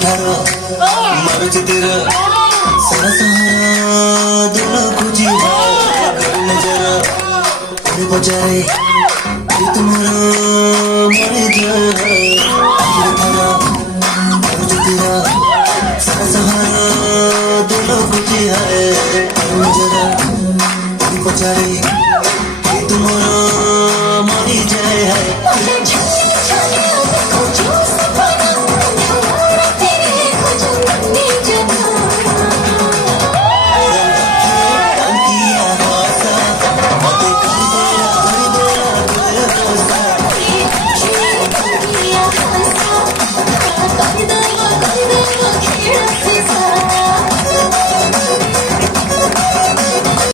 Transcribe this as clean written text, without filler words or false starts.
ठारो मारो तेरा सारा सहारा दोनों कुछ है कर नजरा तेरे बजारे ये तुम्हारा मर जाए ठारो मारो तेरा सारा सहारा दोनों कुछ है कर नजरा तेरे बजारे